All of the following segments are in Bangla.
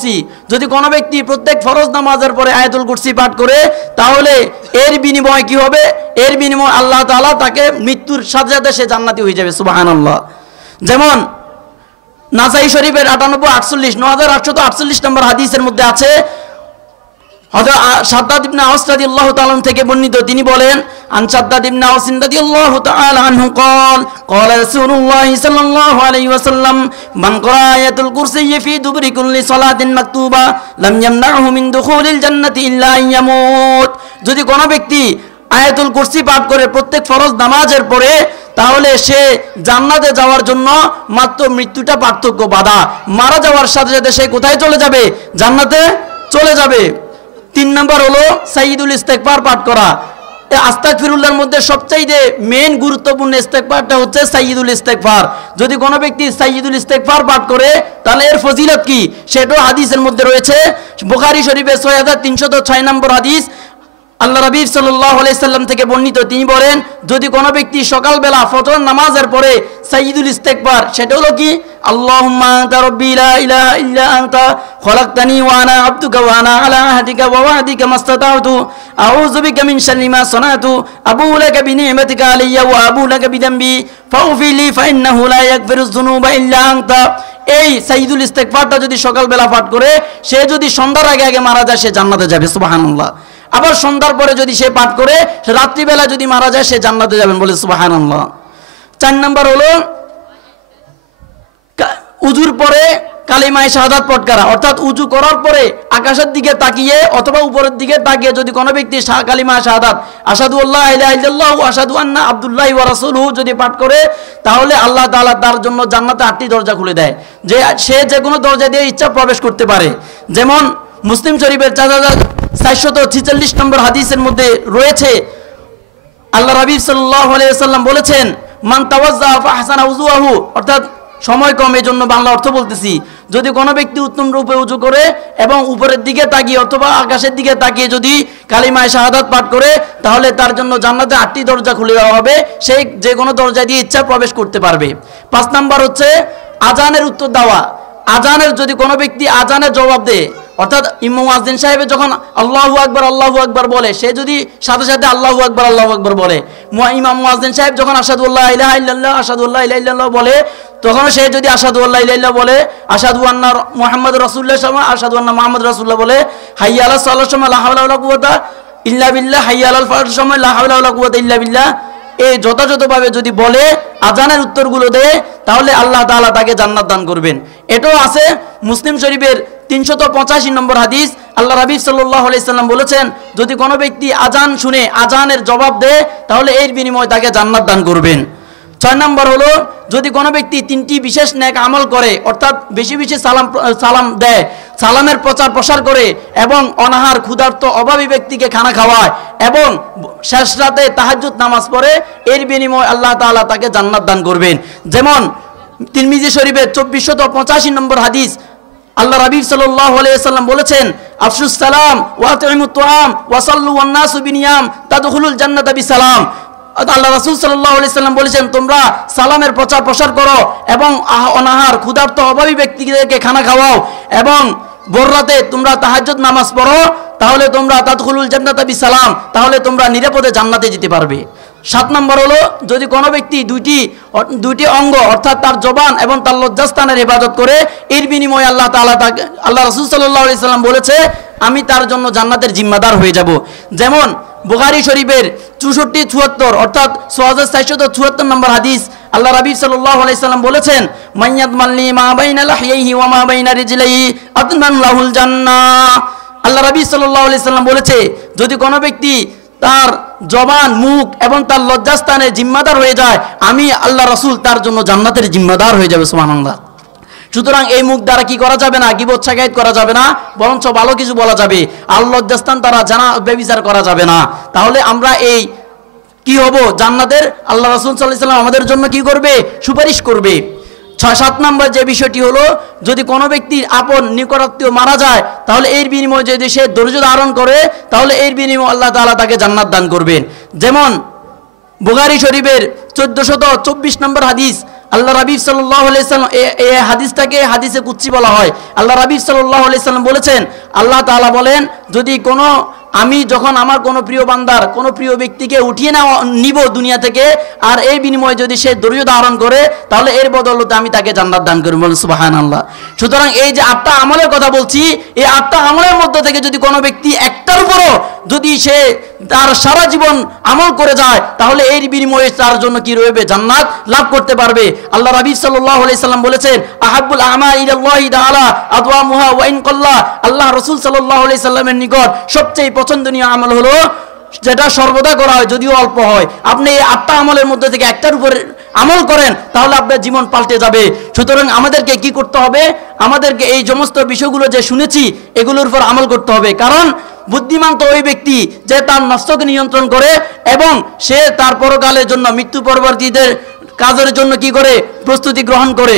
কুরসি, যদি কোনো ব্যক্তি প্রত্যেক ফরজ নামাজের পরে আয়াতুল কুরসি পাঠ করে তাহলে এর বিনিময় কি হবে? এর বিনিময় আল্লাহ তাআলা তাকে মৃত্যুর সাথে সাথে সে জান্নাতি হয়ে যাবে। সুবহানাল্লাহ। যেমন নাসাই শরীফের 9848 নম্বর হাদিসের মধ্যে আছে, হযরত শাদ্দাদ ইবনে আওস রাদিয়াল্লাহু তাআলা থেকে বর্ণিত, তিনি বলেন, আন শাদ্দাদ ইবনে আওস রাদিয়াল্লাহু তাআলা আনহু قال رسول الله صلى الله عليه وسلم من قرأ آية الكرسي في دبر كل صلاة مكتوبة لم يمنعه من دخول الجنة إلا أن يموت। যদি কোনো ব্যক্তি আয়াতুল কুরসি পাঠ করে প্রত্যেক ফরজ নামাজের পরে তাহলে সে জান্নাতে যাওয়ার জন্য মাত্র মৃত্যুটা পার্থক্য বাধা, মারা যাওয়ার সাথে সাথে সে কোথায় চলে যাবে? জান্নাতে চলে যাবে। 3 নম্বর হলো সাইয়্যিদুল ইস্তেগফার পাঠ করা। আস্তাগফিরুল্লাহর মধ্যে সবচাইতে মেইন গুরুত্বপূর্ণ ইস্তেগফারটা হচ্ছে সাইয়্যিদুল ইস্তেগফার। যদি কোনো ব্যক্তি সাইয়্যিদুল ইস্তেগফার পাঠ করে তাহলে এর ফজিলত কি সেটাও হাদিসের মধ্যে রয়েছে। বুখারী শরীফে 6306 নম্বর হাদিস, আল্লাহ রাবী সাল্লাল্লাহু আলাইহি সাল্লাম থেকে বর্ণিত, তিনি বলেন, যদি কোনো ব্যক্তি সকালবেলা ফজর নামাজের পরে সাইয়্যিদুল ইস্তেগফার, সেটা হলো কি, আল্লাহুম্মা আনতা রাব্বি লা ইলাহা ইল্লা আনতা খলাকতানি ওয়া আনা আবদুকা ওয়া আনা আলা আহদিকা ওয়া ওয়া'দিকা মাসতাতা'তু আউযু বিকা মিন শাররি মা সানাতু আবুউ লাকা বিনি'মাতিকা আলাইয়া ওয়া আবুউ লাকা বিযামবি ফাগফির লি ফাইন্নাহু লা ইয়াগফিরুয যুনুবা ইল্লা আনতা। এই সাইয়্যিদুল ইস্তেগফারটা যদি সকালবেলা পাঠ করে সে যদি সন্ধ্যার আগে আগে মারা যায় সে জান্নাতে যাবে। সুবহানাল্লাহ। আবার সন্ধ্যার পরে যদি সে পাঠ করে রাত্রিবেলা যদি মারা যায় সে জান্নাতে যাবেন, বলে সুবহানাল্লাহ। 4 নম্বর হলো উজুর পরে কালিমায়ে শাহাদাত পাঠ করা, অর্থাৎ উজু করার পরে আকাশের দিকে তাকিয়ে অথবা উপরের দিকে তাকিয়ে যদি কোনো ব্যক্তি কালিমায়ে শাহাদাত আশহাদু আল্লা ইলাহা ইল্লাল্লাহু ওয়া আশহাদু আন্না আবদুল্লাহি ওয়া রাসূলুহু যদি পাঠ করে তাহলে আল্লাহ তাআলা তার জন্য জান্নাতে 8টি দরজা খুলে দেয়, যে সে যে কোনো দরজা দিয়ে ইচ্ছা প্রবেশ করতে পারে। যেমন মুসলিম শরীফের 4446 নম্বর হাদিসের মধ্যে রয়েছে, আল্লাহ রাবী সাল্লাল্লাহু আলাইহি ওয়াসাল্লাম বলেছেন, মান তাওয়াজ্জা ফাহসানা উযুহু, অর্থাৎ সময় কম এই জন্য বাংলা অর্থ বলতেছি, যদি কোনো ব্যক্তি উত্তম রূপে উজু করে এবং উপরের দিকে তাকিয়ে অথবা আকাশের দিকে তাকিয়ে যদি কালিমায়ে শাহাদাত পাঠ করে তাহলে তার জন্য জান্নাতে 8টি দরজা খুলে দেওয়া হবে, সে যে কোনো দরজা দিয়ে ইচ্ছা প্রবেশ করতে পারবে। 5 নম্বর হচ্ছে আজানের উত্তর দেওয়া। আজানের যদি কোনো ব্যক্তি আজানের জবাব দেয়, অর্থাৎ ইমাম মুয়াজ্জিন সাহেব যখন আল্লাহু আকবার বলে সে যদি সাথে সাথে আল্লাহু আকবার বলে, ইমাম মুয়াজ্জিন সাহেব যখন আশহাদু আল্লা ইলাহা ইল্লাল্লাহ আশহাদু আল্লা ইলাহা ইল্লাল্লাহ বলে তখন সে যদি আশহাদু আল্লা ইলাহা ইল্লাল্লাহ বলে, আশহাদু আন্না মুহাম্মাদুর রাসূলুল্লাহ সময় আশহাদু আন্না মুহাম্মাদুর রাসূলুল্লাহ বলে, হাইয়া আলাস সালাতের সময় লা হাওলা ওয়ালা কুওয়াতা ইল্লা বিল্লাহ, হাইয়া আলাল ফালাহের সময় লা হাওলা ওয়ালা কুওয়াতা ইল্লা বিল্লাহ, এই যথাযথভাবে যদি বলে আজানের উত্তরগুলো দেয় তাহলে আল্লাহ তাআলা তাকে জান্নাত দান করবেন। এটাও আছে মুসলিম শরীফের 385 নম্বর হাদিস, আল্লাহ রাবী সাল্লাল্লাহু আলাইহি সাল্লাম বলেছেন, যদি কোনো ব্যক্তি আজান শুনে আজানের জবাব দেয় তাহলে এর বিনিময়ে তাকে জান্নাত দান করবেন। 6 নম্বর হলো যদি কোনো ব্যক্তি 3টি বিশেষ নেক আমল করে, অর্থাৎ বেশি বেশি সালাম দেয়, সালামের প্রচার প্রসার করে এবং অনাহার ক্ষুধার্ত অভাবী ব্যক্তিকে খানা খাওয়ায় এবং শেষ রাতে তাহাজ্জুদ নামাজ পড়ে, এর বিনিময়ে আল্লাহ তাআলা তাকে জান্নাত দান করবেন। যেমন তিরমিজি শরীফের 2485 নম্বর হাদিস, আল্লাহ রাবী সাল্লাল্লাহু আলাইহি ওয়াসাল্লাম বলেছেন, আফশুস সালাম ওয়া আতিমুত তুআম ওয়া সাল্লু ওয়ান নাসু বিনিয়াম তাদখুলুল জান্নাতা বিসালাম। আল্লাহ রাসূল সাল্লাল্লাহু আলাইহি ওয়াসাল্লাম বলেছেন, তোমরা সালামের প্রচার প্রসার করো এবং অনাহার ক্ষুধার্ত অভাবী ব্যক্তিদেরকে খানা খাওয়াও এবং ভোর রাতে তোমরা তাহাজ্জুদ নামাজ পড়ো, তাহলে তোমরা তাদখুলুল জান্নাতা বিসালাম, তাহলে তোমরা নিরাপদে জান্নাতে যেতে পারবে। 7 নম্বর হলো যদি কোনো ব্যক্তি দুইটি অঙ্গ অর্থাৎ তার জবান এবং তার লজ্জাস্থানের হেফাজত করে, এর বিনিময়ে আল্লাহ তাআলা তাকে, আল্লাহ রাসূল সাল্লাল্লাহু আলাইহি ওয়াসাল্লাম বলেছে, আমি তার জন্য জান্নাতের জিম্মাদার হয়ে যাব। যেমন বুখারী শরীফের 6474 অর্থাৎ 6474 নম্বর হাদিস, আল্লাহ রাবী সাল্লাল্লাহু আলাইহি ওয়াসাল্লাম বলেছেন, মাইয়াত মাল্লি মা বাইনা লাহইহি ওয়া মা বাইনা রিজলাইহি আতমান লাহুল জান্নাহ। আল্লাহ রাবী সাল্লাল্লাহু আলাইহি ওয়াসাল্লাম বলেছে, যদি কোনো ব্যক্তি তার জবান মুখ এবং তার লজ্জাস্থানে জিম্মাদার হয়ে যায়, আমি আল্লাহ রাসূল তার জন্য জান্নাতের জিম্মাদার হয়ে যাবে। সুবহানাল্লাহ। সুতরাং এই মুখ দ্বারা কি করা যাবে না, গীবত শাকায়েত করা যাবে না, বরঞ্চ ভালো কিছু বলা যাবে। আর লজ্জাস্থান দ্বারা জানা ব্যভিচার করা যাবে না। তাহলে আমরা এই কি হব, জান্নাতের আল্লাহ রাসূল সাল্লাল্লাহু আলাইহি ওয়াসাল্লাম আমাদের জন্য কি করবে, সুপারিশ করবে। 6-7 নম্বর যে বিষয়টি হলো, যদি কোনো ব্যক্তির আপন নিকটাত্মীয় মারা যায় তাহলে এর বিনিময়ে যদি সে ধৈর্য ধারণ করে তাহলে এর বিনিময়ে আল্লাহ তাআলা তাকে জান্নাত দান করবেন। যেমন বুখারী শরীফের 1424 নম্বর হাদিস, আল্লাহ রাবিব সাল্লাল্লাহু আলাইহি সাল্লাম এই হাদিসটাকে হাদিসে কুদসি বলা হয়। আল্লাহ রাবিব সাল্লাল্লাহু আলাইহি সাল্লাম বলেছেন, আল্লাহ তাআলা বলেন, যদি আমি যখন আমার কোনো প্রিয় বান্দার কোনো প্রিয় ব্যক্তিকে উঠিয়ে নিব দুনিয়া থেকে, আর এই বিনিময়ে যদি সে ধৈর্য ধারণ করে, তাহলে এর বদৌলতে আমি তাকে জান্নাত দান করব। বলেন সুবহানাল্লাহ। সুতরাং এই যে 8টা আমলের কথা বলছি, এই 8টা আমলের মধ্যে থেকে যদি কোনো ব্যক্তি একটার উপরও যদি সে তার সারা জীবন আমল করে যায়, তাহলে এর বিনিময়ে তার জন্য কি রয়েছে? জান্নাত লাভ করতে পারবে। আল্লাহ রাবী সাল্লাল্লাহু আলাইহি সাল্লাম বলেছেন, আহাব্বুল আমাল ইলাল্লাহি তাআলা আদওয়ামুহা ওয়া ইন কাল্লা। আল্লাহ রাসূল সাল্লাল্লাহু আলাইহি সাল্লামের নিকট সবচেয়ে পছন্দনীয় আমল হলো যেটা সর্বদা করা হয়, যদিও অল্প হয়। আপনি এই 8টা আমলের মধ্যে থেকে একটার উপর আমল করেন, তাহলে আপনার জীবন পাল্টে যাবে। সুতরাং আমাদেরকে কি করতে হবে? আমাদেরকে এই সমস্ত বিষয়গুলো যে শুনেছি, এগুলোর উপর আমল করতে হবে। কারণ বুদ্ধিমান তো ওই ব্যক্তি যে তার নফসকে নিয়ন্ত্রণ করে এবং সে তার পরকালের জন্য, মৃত্যু পরবর্তীদের কাজের জন্য কি করে? প্রস্তুতি গ্রহণ করে।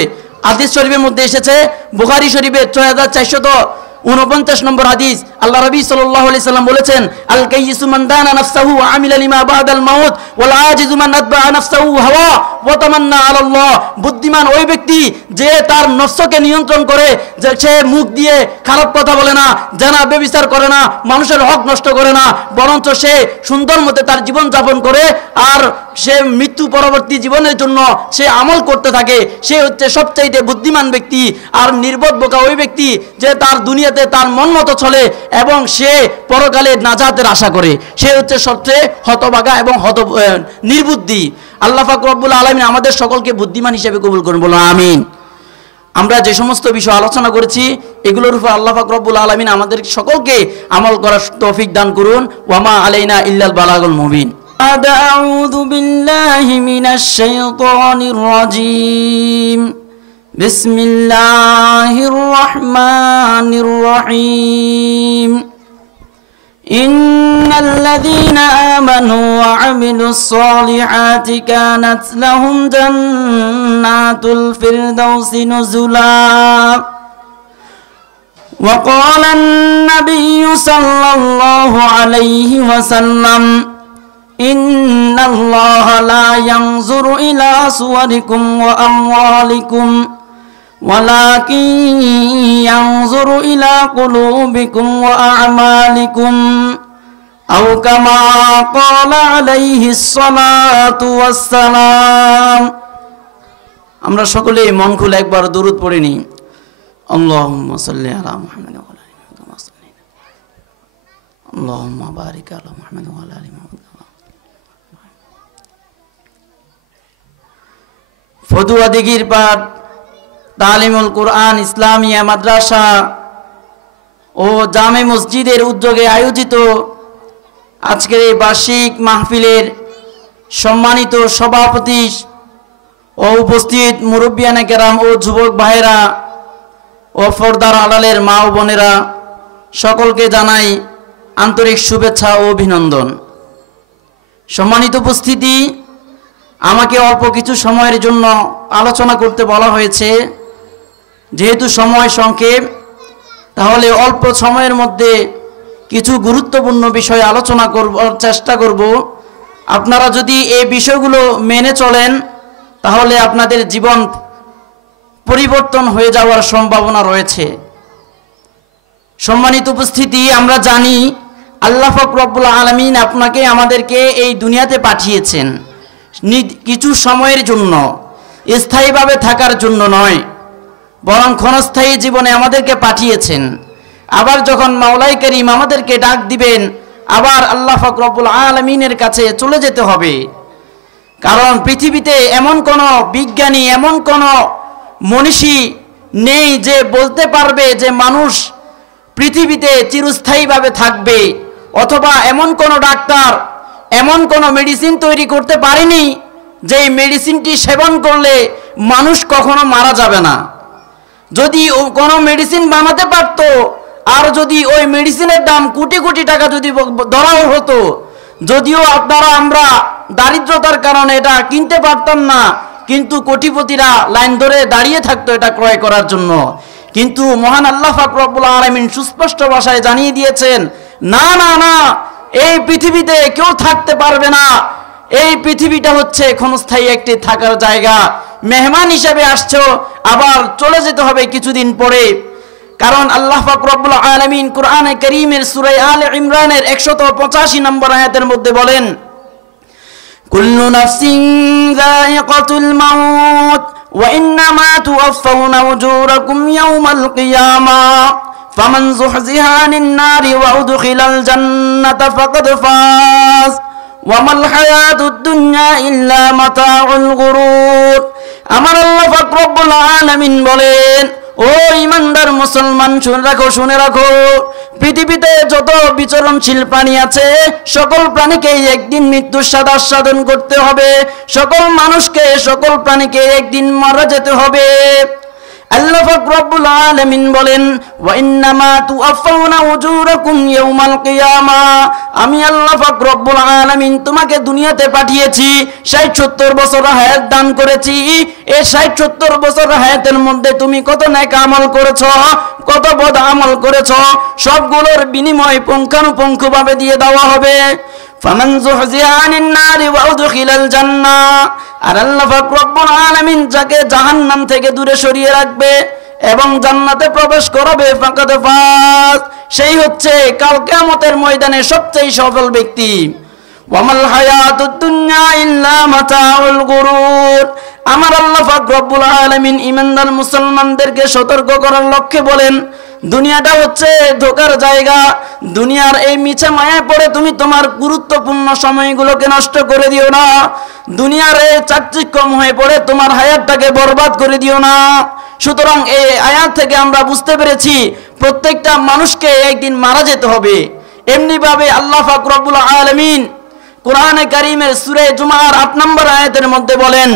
হাদিস শরীফের মধ্যে এসেছে, বুখারী শরীফের 6449 নম্বর হাদিস, আল্লাহ রাবী সাল্লাল্লাহু আলাইহি সাল্লাম বলেছেন, আল কাইয়িসু মান দানা নাফসাহু ওয়া আমিলা লিমা বাদাল মাউত ওয়াল আজিজু মান আতবা'a নাফসাহু হাওয়া ওয়া তামান্না আলাল্লাহ। বুদ্ধিমান ওই ব্যক্তি যে তার নফসকে নিয়ন্ত্রণ করে, যে সে মুখ দিয়ে খারাপ কথা বলে না, জানা ব্যভিচার করে না, মানুষের হক নষ্ট করে না, বরঞ্চ সে সুন্দর মতে তার জীবন যাপন করে, আর সে মৃত্যু পরবর্তী জীবনের জন্য সে আমল করতে থাকে। সে হচ্ছে সবচাইতে বুদ্ধিমান ব্যক্তি। আর নির্বোধ বোকা ওই ব্যক্তি যে তার দুনিয়াতে তার মন মতো চলে এবং সে পরকালে নাজাতের আশা করে, সে হচ্ছে সবচেয়ে হতভাগা এবং নির্বুদ্ধি। আল্লাহ পাক রব্বুল আলামিন আমাদের সকলকে বুদ্ধিমান হিসেবে কবুল করুন, বলো আমিন। আমরা যে সমস্ত বিষয় আলোচনা করেছি, এগুলোর উপর আল্লাহ পাক রব্বুল আলামিন আমাদের সকলকে আমল করার তৌফিক দান করুন। ওয়ামা আলাইনা ইল্লাল বালাগুল মুবিন। আউযু বিল্লাহি মিনাশ শাইতানির রাজীম। বিসমিল্লাহির রহমানির রহিম। ইন্নাল্লাযীনা আমানু ওয়া আমিলুস সালিহাতি কানাত লাহুম জান্নাতুল ফিরদাউসি নুজুলা। ওয়া ক্বালা আন-নাবিয়্যু সাল্লাল্লাহু আলাইহি ওয়াসাল্লাম, ইন্নাল্লাহা লা ইয়ানজুরু ইলা সুওয়ারিকুম ওয়া আমওয়ালিকুম ওয়ালাকিন ইয়ানজুরু ইলা কুলুবিকুম ওয়া আ'মালিকুম আও কামা ক্বালা আলাইহিস সালাতু ওয়াস সালাম। আমরা সকলে মন খুলে একবার দরুদ পড়ে নিই। আল্লাহুম্মা সাল্লি আলা মুহাম্মাদ ওয়া আলা আলি মুহাম্মাদ কামা সাল্লাইতা। আল্লাহুম্মা বারিক আলা মুহাম্মাদ ওয়া আলা আলি মুহাম্মাদ। ফতুয়া দিঘির পাঠ তালিমুল কুরআন ইসলামিয়া মাদ্রাসা ও জামে মসজিদের উদ্যোগে আয়োজিত আজকের এই বার্ষিক মাহফিলের সম্মানিত সভাপতি ও উপস্থিত মুরব্বিয়ানে কেরাম ও যুবক ভাইয়েরা ও পর্দার আড়ালের মা ও বোনেরা, সকলকে জানাই আন্তরিক শুভেচ্ছা ও অভিনন্দন। সম্মানিত উপস্থিতি, আমাকে অল্প কিছু সময়ের জন্য আলোচনা করতে বলা হয়েছে। যেহেতু সময় সংক্ষেপ, তাহলে অল্প সময়ের মধ্যে কিছু গুরুত্বপূর্ণ বিষয় আলোচনা করার চেষ্টা করব। আপনারা যদি এই বিষয়গুলো মেনে চলেন, তাহলে আপনাদের জীবন পরিবর্তন হয়ে যাওয়ার সম্ভাবনা রয়েছে। সম্মানিত উপস্থিতি, আমরা জানি আল্লাহ পাক রব্বুল আলামিন আপনাকে আমাদেরকে এই দুনিয়াতে পাঠিয়েছেন কিছু সময়ের জন্য, স্থায়ীভাবে থাকার জন্য নয়, বরং ক্ষণস্থায়ী জীবনে আমাদেরকে পাঠিয়েছেন। আবার যখন মাওলাই করিম আমাদেরকে ডাক দিবেন, আবার আল্লাহ পাক রব্বুল আলামিনের কাছে চলে যেতে হবে। কারণ পৃথিবীতে এমন কোনো বিজ্ঞানী, এমন কোনো মনীষী নেই যে বলতে পারবে যে মানুষ পৃথিবীতে চিরস্থায়ীভাবে থাকবে, অথবা এমন কোনো ডাক্তার এমন কোনো মেডিসিন তৈরি করতে পারেনি যে মেডিসিনটি সেবন করলে মানুষ কখনো মারা যাবে না। যদি কোনো মেডিসিন বানাতে পারত, আর যদি ওই মেডিসিনের দাম কোটি কোটি টাকা যদি ধরাও হতো, যদিও আমরা দারিদ্রতার কারণে এটা কিনতে পারতাম না, কিন্তু কোটিপতিরা লাইন ধরে দাঁড়িয়ে থাকতো এটা ক্রয় করার জন্য। কিন্তু মহান আল্লাহ পাক রব্বুল আলামিন সুস্পষ্ট ভাষায় জানিয়ে দিয়েছেন, না না না, এই পৃথিবীতে কেউ থাকতে পারবে না। এই পৃথিবীটা হচ্ছে ক্ষণস্থায়ী একটি থাকার জায়গা। মেহমান হিসেবে আসছো, আবার চলে যেতে হবে কিছুদিন পরে। কারণ আল্লাহ পাক রব্বুল আলামিন কোরআনে কারীমের সূরা আলে ইমরানের 185 নম্বর আয়াতের মধ্যে বলেন, কুল্লু নাফসিন যায়িকাতুল মাউত ওয়া ইন্নামা তুওয়াফাউনা উজুরাকুম ইয়াওমাল কিয়ামাহ ফামান যুহজিহা আনিন নারি ওয়া উদখিলাল জান্নাতা ফাকাদ ফাজ ওয়া মাল হায়াতুদ দুনিয়া ইল্লা মাতাউল গুরুর। আমার আল্লাহ পাক রব্বুল আলামিন বলেন, ও ইমানদার মুসলমান শুনে রাখো, পৃথিবীতে যত বিচরণশীল প্রাণী আছে সকল প্রাণীকে একদিন মৃত্যুর স্বাদ আস্বাদন করতে হবে। সকল মানুষকে, সকল প্রাণীকে একদিন মারা যেতে হবে। আল্লাহ পাক রব্বুল আলামিন বলেন, ওয়া ইন্নামা তুওয়াফাউনা উজুরাকুম ইয়াওমাল কিয়ামাহ। আমি আল্লাহ পাক রব্বুল আলামিন তোমাকে দুনিয়াতে পাঠিয়েছি, 60-70 বছর হায়াত দান করেছি। এই 60-70 বছর হায়াতের মধ্যে তুমি কত নেক আমল করেছো, কত বদ আমল করেছো, সবগুলোর বিনিময় পুঙ্খানুপুঙ্খভাবে দিয়ে দেওয়া হবে। ফামান যুহজিহা আনিন নারি ওয়া উদখিলাল জান্নাহ। আর আল্লাহ পাক রব্বুল আলামিন যাকে জাহান্নাম থেকে দূরে সরিয়ে রাখবে এবং জান্নাতে প্রবেশ করাবে, ফাকাদ ফাজ, সেই হচ্ছে কাল কিয়ামতের ময়দানে সবচেয়ে সফল ব্যক্তি। ওয়া মাল হায়াতুদ দুনিয়া ইল্লা মাতাউল গুরুর। আমার আল্লাহ পাক রব্বুল আলামিন ঈমানদার মুসলমানদেরকে সতর্ক করার লক্ষ্যে বলেন, দুনিয়াটা হচ্ছে ধোঁকার জায়গা। দুনিয়ার এই মিছে মায়ায় পড়ে তুমি তোমার গুরুত্বপূর্ণ সময়গুলোকে নষ্ট করে দিও না। দুনিয়ার এই চাকচিক্যম হয়ে পড়ে তোমার হায়াতটাকে বরবাদ করে দিও না। সুতরাং এই আয়াত থেকে আমরা বুঝতে পেরেছি প্রত্যেকটা মানুষকে একদিন মারা যেতে হবে। এমনিভাবে আল্লাহ পাক রব্বুল আলামিন কোরআনে কারীমের সূরা জুমার 8 নম্বর আয়াতের মধ্যে বলেন,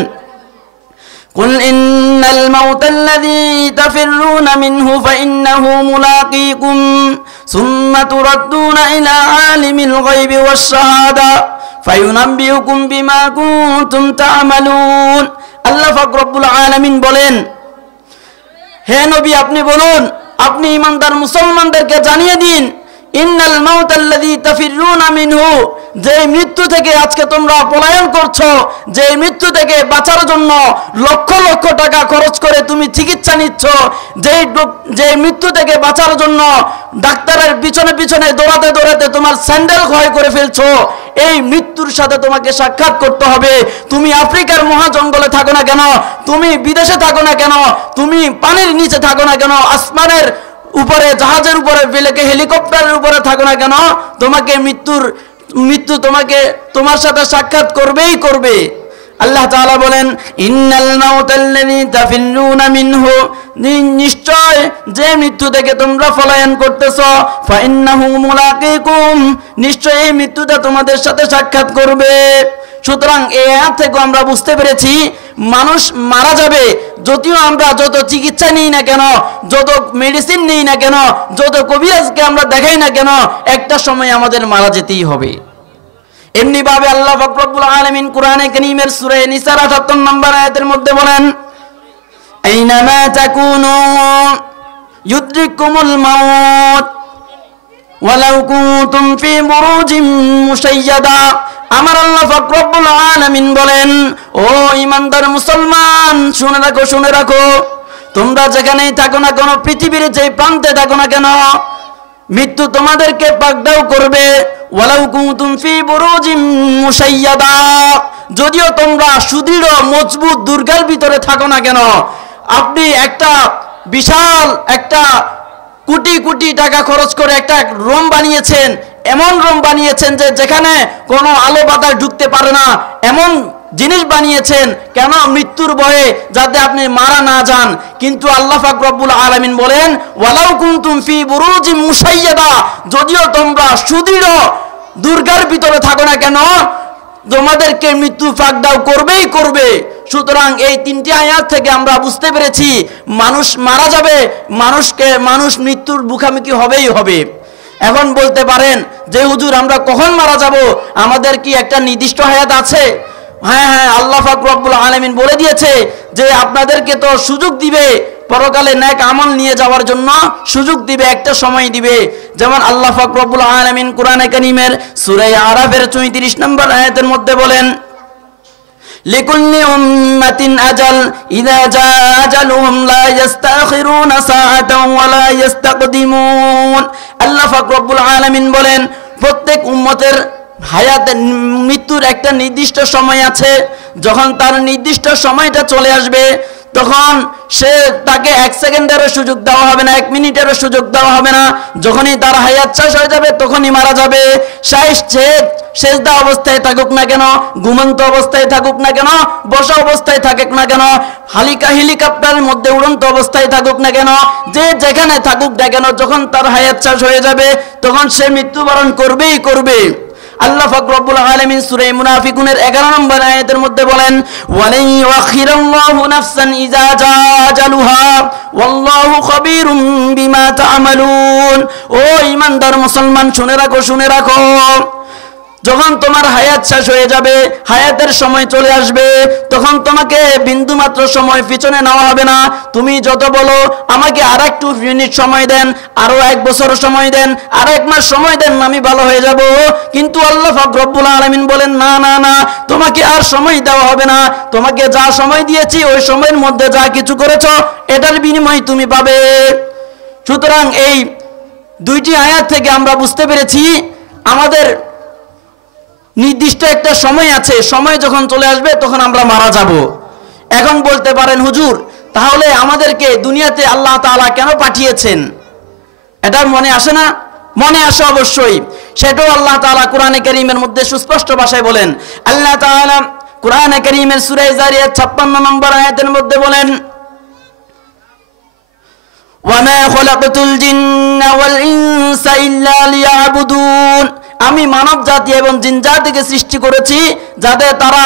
قل إن الموت الذي تفرون منه فإنه ملاقيكم ثم تردون إلى عالم الغيب والشهادة فينبئكم بما كنتم تعملون। আল্লাহ পাক রব্বুল আলামিন বলেন, হে নবী আপনি বলুন, আপনি ঈমানদার মুসলমানদেরকে জানিয়ে দিন, ইন্নাল মাউতাল্লাযী তাফিরুনা মিনহু, যে মৃত্যু থেকে আজকে তোমরা পলায়ন করছো, যে মৃত্যু থেকে বাঁচার জন্য লক্ষ লক্ষ টাকা খরচ করে তুমি চিকিৎসা নিচ্ছ, যে মৃত্যু থেকে বাঁচার জন্য ডাক্তারের পিছনে পিছনে দৌড়াতে দৌড়াতে তোমার স্যান্ডেল ক্ষয় করে ফেলছো, এই মৃত্যুর সাথে তোমাকে সাক্ষাৎ করতে হবে। তুমি আফ্রিকার মহাজঙ্গলে থাকো না কেন, তুমি বিদেশে থাকো না কেন, তুমি পানির নিচে থাকো না কেন, আসমানের উপরে জাহাজের উপরে বেলেকে হেলিকপ্টারের উপরে থাকো না কেন, তোমাকে মৃত্যু তোমাকে তোমার সাথে সাক্ষাৎ করবেই করবে। আল্লাহ তাআলা বলেন, ইন্নাল মাউতাল্লাযী তাফিরুনা মিনহু, নিশ্চয় যে মৃত্যু থেকে তোমরা পলায়ন করতেছো, ফাইন্নাহু মুলাকিকুম, নিশ্চয় এই মৃত্যুটা তোমাদের সাথে সাক্ষাৎ করবে। সুতরাং এই আয়াত থেকে আমরা বুঝতে পেরেছি মানুষ মারা যাবে। যদিও আমরা যত চিকিৎসা নিই না কেন, যত মেডিসিন নিই না কেন, যত কবিরাজকে আমরা দেখাই না কেন, একটা সময় আমাদের মারা যেতেই হবে। এমনি ভাবে আল্লাহ পাক রব্বুল আলামিন কোরআনে কারীমের সূরা নিসার 78 নম্বর আয়াতের মধ্যে বলেন, আইনামা তাকুনু ইউদরিকুমুল মাউত ওয়ালাউ কুনতুম ফি বুরুজিম মুশাইয়াদা। আমার আল্লাহ পাক রব্বুল আলামিন বলেন, ও ঈমানদার মুসলমান শুনে রাখো, তোমরা যেখানেই থাকো না কেন, পৃথিবীর যে প্রান্তে থাকো না কেন, মৃত্যু তোমাদেরকে পাকড়াও করবে। ওয়ালাউ কুনতুম ফি বুরুজিম মুশাইয়াদা, যদিও তোমরা সুদৃঢ় মজবুত দুর্গের ভিতরে থাকো না কেন, আপনি একটা বিশাল একটা কোটি কোটি টাকা খরচ করে একটা রুম বানিয়েছেন, এমন রুম বানিয়েছেন যে যেখানে কোনো আলো বাতাস ঢুকতে পারে না, এমন জিনিস বানিয়েছেন কেন, মৃত্যুর ভয়ে যাতে আপনি মারা না যান। কিন্তু আল্লাহ পাক রব্বুল আলামিন বলেন, ওয়ালাউ কুনতুম ফি বুরুজিম মুশাইয়াদা, যদিও তোমরা সুদৃঢ় দুর্গের ভিতরে থাকো না কেন, তোমাদেরকে মৃত্যু পাকড়াও করবেই করবে। সুতরাং এই তিনটি আয়াত থেকে আমরা বুঝতে পেরেছি মানুষ মারা যাবে, মানুষ মৃত্যুর মুখোমুখি হবেই হবে। এখন বলতে পারেন যে হুজুর আমরা কখন মারা যাব, আমাদের কি একটা নির্দিষ্ট হায়াত আছে? হ্যাঁ, আল্লাহ পাক রব্বুল আলামিন বলে দিয়েছে যে আপনাদেরকে তো সুযোগ দিবে, পরকালে নেক আমল নিয়ে যাওয়ার জন্য সুযোগ দিবে, একটা সময় দিবে। যেমন আল্লাহ পাক রব্বুল আলামিন কোরআনে কারীমের সূরা আরাফের 34 নম্বর আয়াতের মধ্যে বলেন, লিকুল্লি উম্মাতিন আজাল ইযা জা আজালুহুম লা ইস্তাখিরুনা সাআতান ওয়া লা ইস্তাকদিমুন। আল্লাহ পাক রব্বুল আলামিন বলেন, প্রত্যেক উম্মতের হায়াতের মৃত্যুর একটা নির্দিষ্ট সময় আছে। যখন তার নির্দিষ্ট সময়টা চলে আসবে তখন তাকে 1 সেকেন্ডেরও সুযোগ দেওয়া হবে না, 1 মিনিটেরও সুযোগ দেওয়া হবে না। যখনই তার হায়াত শেষ হয়ে যাবে তখনই মারা যাবে। সেজদা অবস্থায় থাকুক না কেন, ঘুমন্ত অবস্থায় থাকুক না কেন, বসা অবস্থায় থাকুক না কেন, হেলিকপ্টারের মধ্যে উড়ন্ত অবস্থায় থাকুক না কেন, যে যেখানে থাকুক না কেন, যখন তার হায়াত শেষ হয়ে যাবে তখন সে মৃত্যুবরণ করবেই করবে। আল্লাহ পাক রব্বুল আলামিন সূরা মুনাফিকুনের 11 নম্বর আয়াতের মধ্যে বলেন, ওয়ালাই ইউখিরুল্লাহু নাফসান ইযা জা আজালুহা ওয়াল্লাহু খাবীরুম বিমা তা'মালুন। ও ঈমানদার মুসলমান, শুনে রাখো, শুনে রাখো, যখন তোমার হায়াত শেষ হয়ে যাবে, হায়াতের সময় চলে আসবে, তখন তোমাকে বিন্দুমাত্র সময় পিছনে নেওয়া হবে না। তুমি যত বলো আমাকে আর একটু মিনিট সময় দেন, আরো 1 বছর সময় দেন, আর 1 মাস সময় দেন, আমি ভালো হয়ে যাব, কিন্তু আল্লাহ পাক রব্বুল আলামিন বলেন, না না না, তোমাকে আর সময় দেওয়া হবে না। তোমাকে যা সময় দিয়েছি ওই সময়ের মধ্যে যা কিছু করেছো এটার বিনিময় তুমি পাবে। সুতরাং এই 2টি আয়াত থেকে আমরা বুঝতে পেরেছি আমাদের নির্দিষ্ট একটা সময় আছে, সময় যখন চলে আসবে তখন আমরা মারা যাব। এখন বলতে পারেন, হুজুর তাহলে আমাদেরকে দুনিয়াতে আল্লাহ তাআলা কেন পাঠিয়েছেন? এটা মনে আসে না? মনে আসে অবশ্যই। সেটাও আল্লাহ তাআলা কোরআনে কারীমের মধ্যে সুস্পষ্ট ভাষায় বলেন। আল্লাহ তাআলা কোরআনে কারীমের সূরা যারিয়াত 56 নম্বর আয়াতের মধ্যে বলেন, ওয়ামা খলাকতুল জিন্না ওয়াল ইনসা ইল্লা লিয়াবুদুন। আমি মানব জাতি এবং জিন জাতিকে সৃষ্টি করেছি যাতে তারা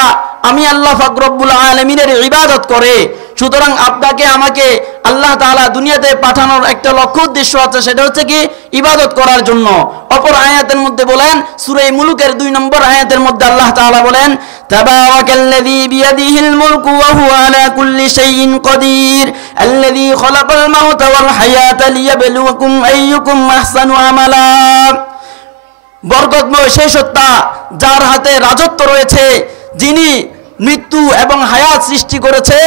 আমি আল্লাহ পাক রব্বুল আলামিনের ইবাদত করে। সুতরাং আপনাকে আমাকে আল্লাহ তাআলা দুনিয়াতে পাঠানোর একটা লক্ষ্য উদ্দেশ্য আছে, সেটা হচ্ছে কি ইবাদত করার জন্য। অপর আয়াতের মধ্যে বলেন, সূরা মুলুকের 2 নম্বর আয়াতের মধ্যে আল্লাহ তাআলা বলেন, তাবারাকাল্লাযী বিয়াদিহিল মুলকু ওয়া হুয়া আলা কুল্লি শাইইন কাদির আল্লাযী খালাকাল মাউতা ওয়াল হায়াতা লিয়াবলুয়াকুম আইয়ুকুম আহসানু আমালা। বরকতময় সেই সত্তা যার হাতে রাজত্ব রয়েছে, যিনি মৃত্যু এবং হায়াত সৃষ্টি করেছে।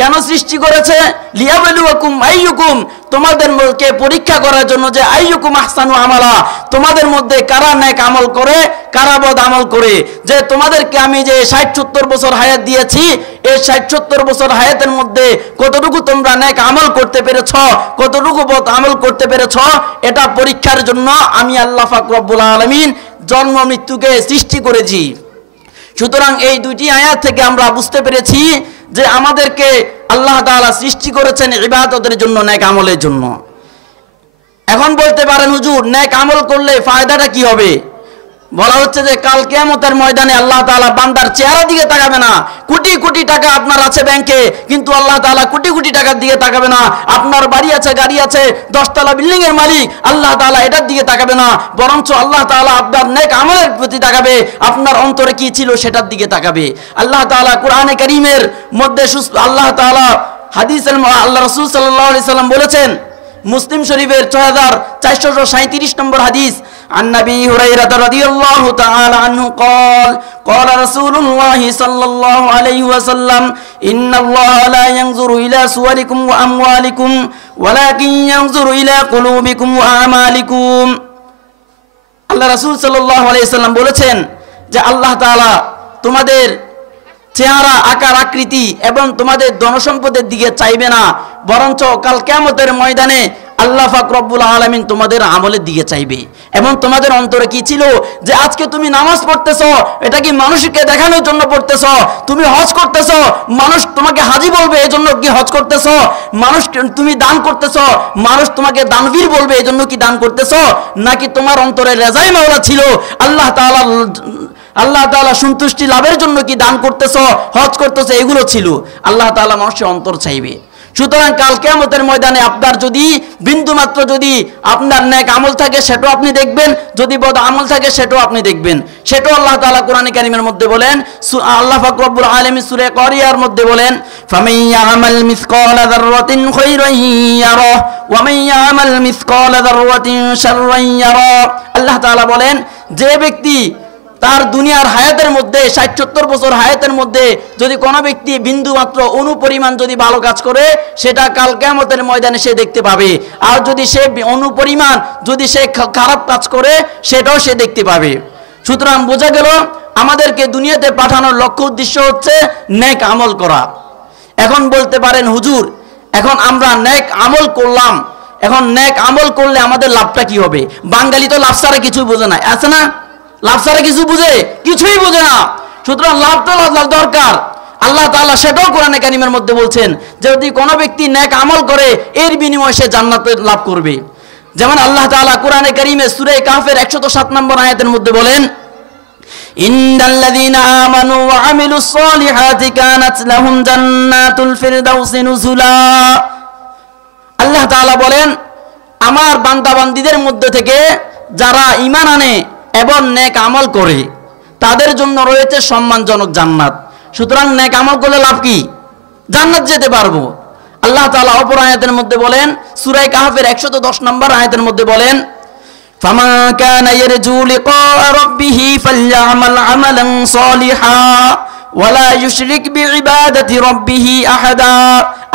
কেন সৃষ্টি করেছে? লিয়াবলুয়াকুম আইয়ুকুম, তোমাদেরকে পরীক্ষা করার জন্য যে আইয়ুকুম আহসানু আমালা, তোমাদের মধ্যে কারা নেক আমল করে কারা বদ আমল করে। যে তোমাদেরকে আমি যে 60-70 বছর হায়াত দিয়েছি, এই 60-70 বছর হায়াতের মধ্যে কতটুকু তোমরা নেক আমল করতে পেরেছ, কতটুকু বদ আমল করতে পেরেছ, এটা পরীক্ষার জন্য আমি আল্লাহ পাক রব্বুল আলামিন জন্ম মৃত্যুকে সৃষ্টি করেছি। সুতরাং এই 2টি আয়াত থেকে আমরা বুঝতে পেরেছি যে আমাদেরকে আল্লাহ তাআলা সৃষ্টি করেছেন ইবাদতের জন্য, নেক আমলের জন্য। এখন বলতে পারেন, হুজুর নেক আমল করলে ফায়দাটা কি হবে? বলা হচ্ছে যে কাল কিয়ামতের ময়দানে আল্লাহ তাআলা বান্দার চেহারা দিকে তাকাবে না। কোটি কোটি টাকা আপনার আছে ব্যাংকে, কিন্তু আল্লাহ তাআলা কোটি কোটি টাকার দিকে তাকাবে না। আপনার বাড়ি আছে, গাড়ি আছে, 10 তলা বিল্ডিং এর মালিক, আল্লাহ তাআলা এটার দিকে তাকাবে না, বরঞ্চ আল্লাহ তাআলা আপনার নেক আমলের প্রতি তাকাবে, আপনার অন্তরে কি ছিল সেটার দিকে তাকাবে। আল্লাহ তাআলা কোরআনে কারীমের মধ্যে আল্লাহ তাআলা হাদিসের আল্লাহ রাসূল সাল্লাল্লাহু আলাইহি সাল্লাম বলেছেন, মুসলিম শরীফের 6437 নম্বর হাদিস, عن نبي هريرة رضي الله تعالى عنه قال قال رسول الله صلى الله عليه وسلم إن الله لا ينظر إلى صوركم وأموالكم ولكن ينظر إلى قلوبكم وأعمالكم। আল্লাহ রাসূল সাল্লাল্লাহু আলাইহি সাল্লাম বলেছেন যে আল্লাহ তাআলা তোমাদের চেহারা, আকার, আকৃতি এবং তোমাদের ধনসম্পদের দিকে চাইবে না, বরঞ্চ কাল কিয়ামতের ময়দানে আল্লাহ পাক রব্বুল আলামিন তোমাদের আমলের দিকে চাইবে। এবং তোমাদের অন্তরে কি ছিল, যে আজকে তুমি নামাজ পড়তেছো, এটা কি মানুষকে দেখানোর জন্য পড়তেছো? তুমি হজ করতেছো, মানুষ তোমাকে হাজি বলবে এজন্য কি হজ করতেছো? মানুষ তুমি দান করতেছো, মানুষ তোমাকে দানবীর বলবে এজন্য কি দান করতেছো? নাকি তোমার অন্তরে রেজাই মাওলা ছিল, আল্লাহ তাআলা সন্তুষ্টি লাভের জন্য কি দান করতেছো, হজ করতেছো, এগুলো ছিল? আল্লাহ তাআলা মানুষের অন্তর চাইবে। সুতরাং কাল কিয়ামতের ময়দানে আপনার যদি বিন্দুমাত্র যদি আপনার নেক আমল থাকে সেটাও আপনি দেখবেন, যদি বদ আমল থাকে সেটাও আপনি দেখবেন। সেটাও আল্লাহ তাআলা কোরআনে কারীমের মধ্যে বলেন, আল্লাহ পাক রব্বুল আলামিন সূরা কারিয়ার মধ্যে বলেন, ফামান ইয়ামাল মিসকালা যাররাতিন খায়রান ইয়ারা ওয়া মান ইয়ামাল মিসকালা যাররাতিন শাররান ইয়ারা। আল্লাহ তাআলা বলেন, যে ব্যক্তি তার দুনিয়ার হায়াতের মধ্যে 60-70 বছর হায়াতের মধ্যে যদি কোনো ব্যক্তি বিন্দু মাত্র অনুপরিমাণ যদি ভালো কাজ করে সেটা কাল কিয়ামতের ময়দানে সে দেখতে পাবে। আর যদি সে অনুপরিমাণ যদি সে খারাপ কাজ করে সেটাও সে দেখতে পাবে। সুতরাং বোঝা গেল আমাদেরকে দুনিয়াতে পাঠানোর লক্ষ্য উদ্দেশ্য হচ্ছে নেক আমল করা। এখন বলতে পারেন হুজুর, এখন আমরা নেক আমল করলাম, এখন নেক আমল করলে আমাদের লাভটা কি হবে? বাঙালি তো লাভ ছাড়া কিছুই বোঝে না, আছে না? লাভ ছাড়া কিছু বুঝে? কিছুই বোঝে না। সুতরাং লাভ তো দরকার। আল্লাহ তাআলা সেটাও কোরআনে কারিমের মধ্যে বলছেন যে যদি কোনো ব্যক্তি নেক আমল করে এর বিনিময়ে সে জান্নাত লাভ করবে। যেমন আল্লাহ তাআলা কোরআনে কারিমে সূরা কাহফের 107 নম্বর আয়াতের মধ্যে বলেন, ইন্নাল্লাযীনা আমানু ওয়া আমিলুস সলিহাতি কানাত লাহুম জান্নাতুল ফিরদাউসি নুজুলা। আল্লাহ তাআলা বলেন আমার বান্দাবান্দীদের মধ্যে থেকে যারা ঈমান আনে এবং নেক আমল করে তাদের জন্য রয়েছে সম্মানজনক জান্নাত। সুতরাং নেক আমল করলে লাভ কি? জান্নাত যেতে পারবো। আল্লাহ তাআলা অপর আয়াতের মধ্যে বলেন সূরা কাহফের 110 নম্বর আয়াতের মধ্যে বলেন, ফামান কানা ইয়ারজু লিকা রাব্বিহি ফালইআমাল আমালান সলিহা ওয়ালা ইউশরিক বিইবাদাতি রাব্বিহি আহাদা।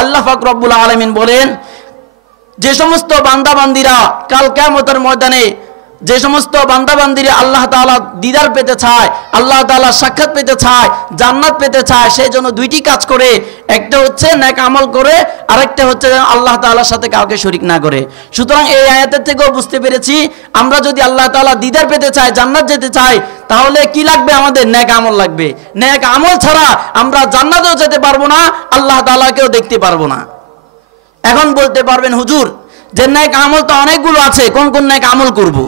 আল্লাহ পাক রব্বুল আলামিন বলেন যে সমস্ত বান্দাবান্দীরা কাল কিয়ামতের ময়দানে যে সমস্ত বান্দাবান্দীরা আল্লাহ তাআলা দিদার পেতে চায়, আল্লাহ তাআলা সাক্ষাৎ পেতে চায়, জান্নাত পেতে চায়, সেই জন্য দুইটি কাজ করে। একটা হচ্ছে নেক আমল করে, আরেকটা হচ্ছে আল্লাহ তাআলার সাথে কাউকে শরীক না করে। সুতরাং এই আয়াতের থেকেও বুঝতে পেরেছি আমরা যদি আল্লাহ তাআলা দিদার পেতে চাই, জান্নাত যেতে চাই, তাহলে কি লাগবে? আমাদের নেক আমল লাগবে। নেক আমল ছাড়া আমরা জান্নাতেও যেতে পারবো না, আল্লাহ তাআলাকেও দেখতে পারবো না। এখন বলতে পারবেন হুজুর যে নেক আমল তো অনেকগুলো আছে, কোন কোন নেক আমল করব?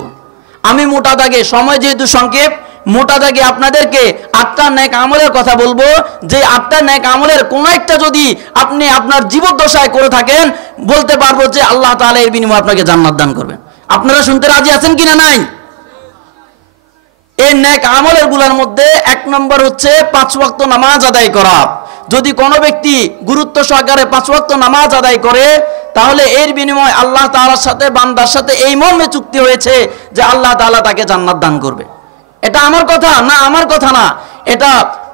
আমি মোটা দাগে, সময় যেহেতু সংক্ষেপ, মোটা দাগে আপনাদেরকে 8টা নেক আমলের কথা বলবো। যে 8টা নেক আমলের কোন একটা যদি আপনি আপনার জীবদ্দশায় করে থাকেন বলতে পারবো যে আল্লাহ তাআলা এর বিনিময়ে আপনাকে জান্নাত দান করবেন। আপনারা শুনতে রাজি আছেন কিনা? নাই? এই নেক আমলের গুলোর মধ্যে 1 নম্বর হচ্ছে 5 ওয়াক্ত নামাজ আদায় করা। যদি কোনো ব্যক্তি গুরুত্ব সহকারে 5 ওয়াক্ত নামাজ আদায় করে তাহলে এর বিনিময়ে আল্লাহ তাআলার সাথে বান্দার সাথে এই মর্মে চুক্তি হয়েছে যে আল্লাহ তাআলা তাকে জান্নাত দান করবে। এটা আমার কথা না, আমার কথা না, এটা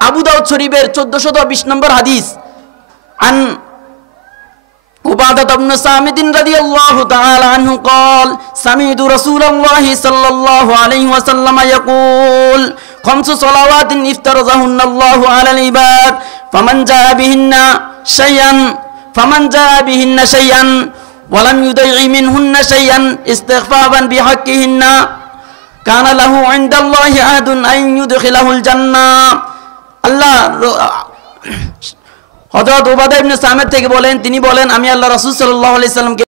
আবু দাউদ শরীফের 1420 নম্বর হাদিস। আন উবাদাহ ইবনে সামিদ রাদিয়াল্লাহু তাআলা আনহু قال سمعت رسول الله صلى الله عليه وسلم يقول خمس صلوات افترضهن الله على العباد فمن جاء بهن شيئا ولم يضيع منهن شيئا استخفافا بحقهن كان له عند الله عهد أن يدخله الجنة। আল্লাহ হযরত উবাদা ইবনে সামিদ থেকে বলেন, তিনি বলেন আমি আল্লাহ রাসূল সাল্লাল্লাহু আলাইহি সাল্লামকে